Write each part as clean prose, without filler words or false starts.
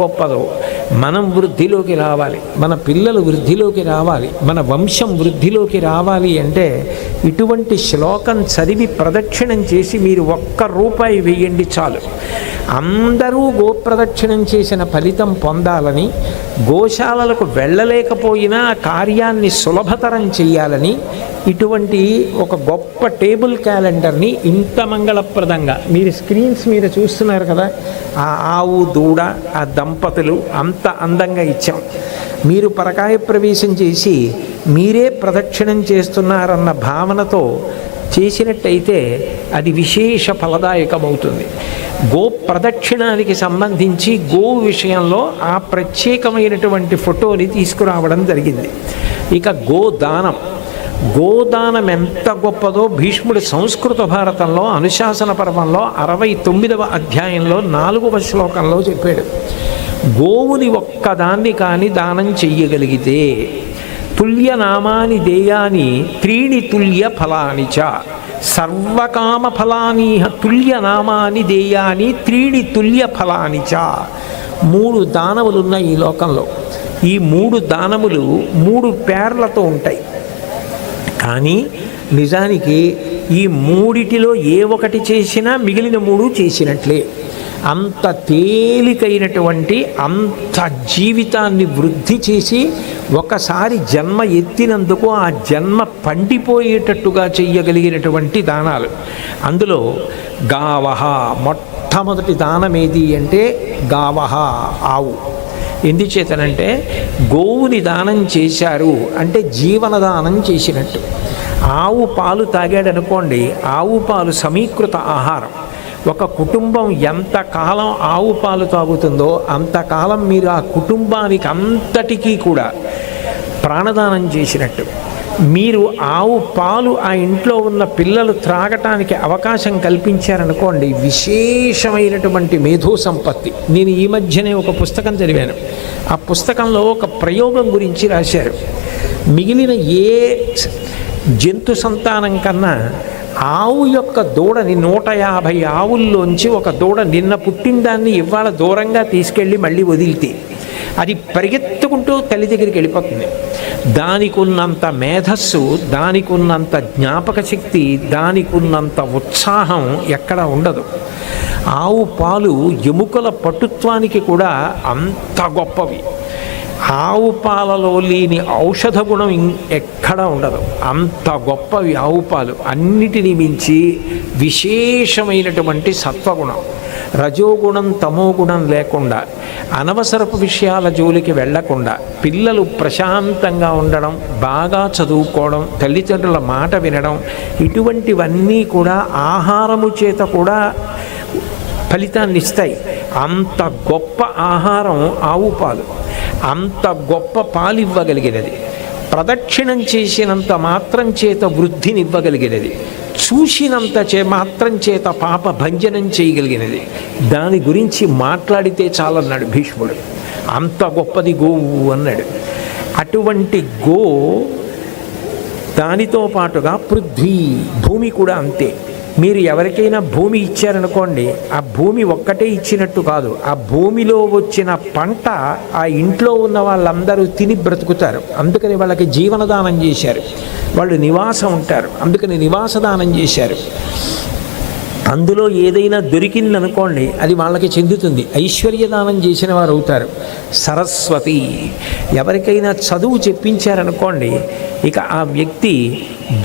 గొప్పదో. మనం వృద్ధిలోకి రావాలి, మన పిల్లలు వృద్ధిలోకి రావాలి, మన వంశం వృద్ధిలోకి రావాలి అంటే ఇటువంటి శ్లోకం చదివి ప్రదక్షిణం చేసి మీరు ₹1 వేయండి చాలు. అందరూ గోప్రదక్షిణం చేసిన ఫలితం పొందాలని, గోశాలలకు వెళ్ళలేకపోయినా కార్యాన్ని సులభతరం చేయాలని ఇటువంటి ఒక గొప్ప టేబుల్ క్యాలెండర్ని ఇంత మంగళప్రదంగా మీరు స్క్రీన్స్ మీద చూస్తున్నారు కదా, ఆ ఆవు దూడ ఆ దంపతులు అంత అందంగా ఇచ్చాం. మీరు పరకాయ ప్రవేశం చేసి మీరే ప్రదక్షిణం చేస్తున్నారన్న భావనతో చేసినట్టయితే అది విశేష ఫలదాయకమవుతుంది. గో ప్రదక్షిణానికి సంబంధించి గోవు విషయంలో ఆ ప్రత్యేకమైనటువంటి ఫోటోని తీసుకురావడం జరిగింది. ఇక గోదానం ఎంత గొప్పదో భీష్ముడు సంస్కృత భారతంలో అనుశాసన పర్వంలో 69వ అధ్యాయంలో 4వ శ్లోకంలో చెప్పాడు. గోవుని ఒక్కదాన్ని కాని దానం చెయ్యగలిగితే తుల్యనామాని దేయాని త్రీణి తుల్య ఫలాని చ సర్వకామ ఫలాని తుల్యనామాని దేయాని త్రీణి తుల్య ఫలాని చ. 3 దానములున్నాయి ఈ లోకంలో. ఈ 3 దానములు 3 పేర్లతో ఉంటాయి. కానీ నిజానికి ఈ 3టిలో ఏ ఒకటి చేసినా మిగిలిన 3 చేసినట్లే. అంత తేలికైనటువంటి అంత జీవితాన్ని వృద్ధి చేసి ఒకసారి జన్మ ఎత్తినందుకు ఆ జన్మ పండిపోయేటట్టుగా చెయ్యగలిగినటువంటి దానాలు. అందులో గావహ మొట్టమొదటి దానం ఏది అంటే గావహ ఆవు. ఎందుచేతనంటే గోవుని దానం చేశారు అంటే జీవనదానం చేసినట్టు. ఆవు పాలు తాగాడనుకోండి, ఆవు పాలు సమీకృత ఆహారం. ఒక కుటుంబం ఎంతకాలం ఆవు పాలు తాగుతుందో అంతకాలం మీరు ఆ కుటుంబానికి అంతటికీ కూడా ప్రాణదానం చేసినట్టు. మీరు ఆవు పాలు ఆ ఇంట్లో ఉన్న పిల్లలు త్రాగటానికి అవకాశం కల్పించారనుకోండి, విశేషమైనటువంటి మేధో సంపత్తి. నేను ఈ మధ్యనే ఒక పుస్తకం చదివాను. ఆ పుస్తకంలో ఒక ప్రయోగం గురించి రాశారు. మిగిలిన ఏ జంతు సంతానం కన్నా ఆవు యొక్క దూడని 150 ఆవుల్లోంచి ఒక దూడ నిన్న పుట్టిన దాన్ని ఇవాళ దూరంగా తీసుకెళ్ళి మళ్ళీ వదిలితే అది పరిగెత్తుకుంటూ తల్లి దగ్గరికి వెళ్ళిపోతుంది. దానికి ఉన్నంత మేధస్సు, దానికి ఉన్నంత జ్ఞాపక శక్తి, దానికి ఉన్నంత ఉత్సాహం ఎక్కడ ఉండదు. ఆవు పాలు ఎముకల పటుత్వానికి కూడా అంత గొప్పవి. ఆవు పాలలో లేని ఔషధ గుణం ఎక్కడా ఉండదు. అంత గొప్పవి ఆవు పాలు. అన్నిటినీ మించి విశేషమైనటువంటి సత్వగుణం, రజోగుణం తమోగుణం లేకుండా, అనవసరపు విషయాల జోలికి వెళ్లకుండా, పిల్లలు ప్రశాంతంగా ఉండడం, బాగా చదువుకోవడం, తల్లిదండ్రుల మాట వినడం, ఇటువంటివన్నీ కూడా ఆహారము చేత కూడా ఫలితాన్ని ఇస్తాయి. అంత గొప్ప ఆహారం ఆవు పాలు. అంత గొప్ప పాలు ఇవ్వగలిగినది. ప్రదక్షిణం చేసినంత మాత్రం చేత వృద్ధినివ్వగలిగినది. చూసినంత మాత్రం చేత పాప భంజనం చేయగలిగినది. దాని గురించి మాట్లాడితే చాలన్నాడు భీష్ముడు. అంత గొప్పది గోవు అన్నాడు. అటువంటి గో, దానితో పాటుగా పృథ్వీ భూమి కూడా అంతే. మీరు ఎవరికైనా భూమి ఇచ్చారనుకోండి, ఆ భూమి ఒక్కటే ఇచ్చినట్టు కాదు, ఆ భూమిలో వచ్చిన పంట ఆ ఇంట్లో ఉన్న వాళ్ళందరూ తిని బ్రతుకుతారు. అందుకని వాళ్ళకి జీవనదానం చేశారు. వాళ్ళు నివాసం ఉంటారు, అందుకని నివాసదానం చేశారు. అందులో ఏదైనా దొరికిందనుకోండి అది వాళ్ళకి చెందుతుంది. ఐశ్వర్యదానం చేసిన వారు అవుతారు. సరస్వతి, ఎవరికైనా చదువు చెప్పించారనుకోండి, ఇక ఆ వ్యక్తి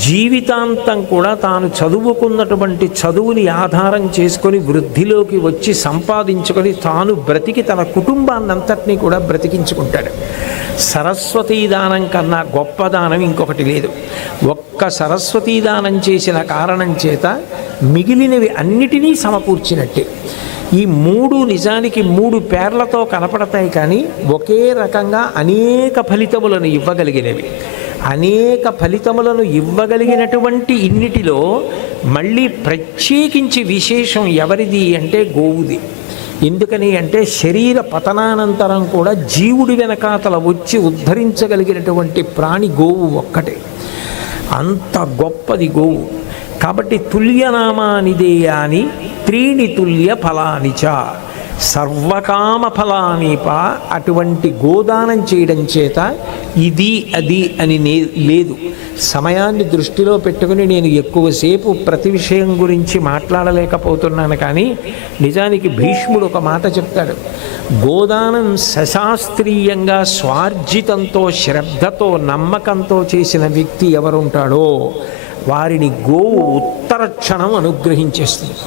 జీవితాంతం కూడా తాను చదువుకున్నటువంటి చదువుని ఆధారం చేసుకొని వృద్ధిలోకి వచ్చి సంపాదించుకొని తాను బ్రతికి తన కుటుంబాన్నంతటినీ కూడా బ్రతికించుకుంటాడు. సరస్వతీ దానం కన్నా గొప్ప దానం ఇంకొకటి లేదు. ఒక్క సరస్వతీ దానం చేసిన కారణం చేత మిగిలినవి అన్నిటినీ సమకూర్చినట్టే. ఈ 3 నిజానికి 3 పేర్లతో కనపడతాయి, కానీ ఒకే రకంగా అనేక ఫలితములను ఇవ్వగలిగినవి. అనేక ఫలితములను ఇవ్వగలిగినటువంటి ఇన్నిటిలో మళ్ళీ ప్రత్యేకించి విశేషం ఎవరిది అంటే గోవుది. ఎందుకని అంటే శరీర పతనానంతరం కూడా జీవుడి వెనకాతల వచ్చి ఉద్ధరించగలిగినటువంటి ప్రాణి గోవు ఒక్కటే. అంత గొప్పది గోవు. కాబట్టి తుల్యనామానిదేయాని త్రీణి తుల్య ఫలానిచ సర్వకామ ఫలానీప. అటువంటి గోదానం చేయడం చేత ఇది అది అని లేదు. సమయాన్ని దృష్టిలో పెట్టుకుని నేను ఎక్కువసేపు ప్రతి విషయం గురించి మాట్లాడలేకపోతున్నాను, కానీ నిజానికి భీష్ముడు ఒక మాట చెప్తాడు. గోదానం సశాస్త్రీయంగా స్వార్జితంతో శ్రద్ధతో నమ్మకంతో చేసిన వ్యక్తి ఎవరుంటాడో వారిని గోవు ఉత్తర క్షణం అనుగ్రహించేస్తుంది.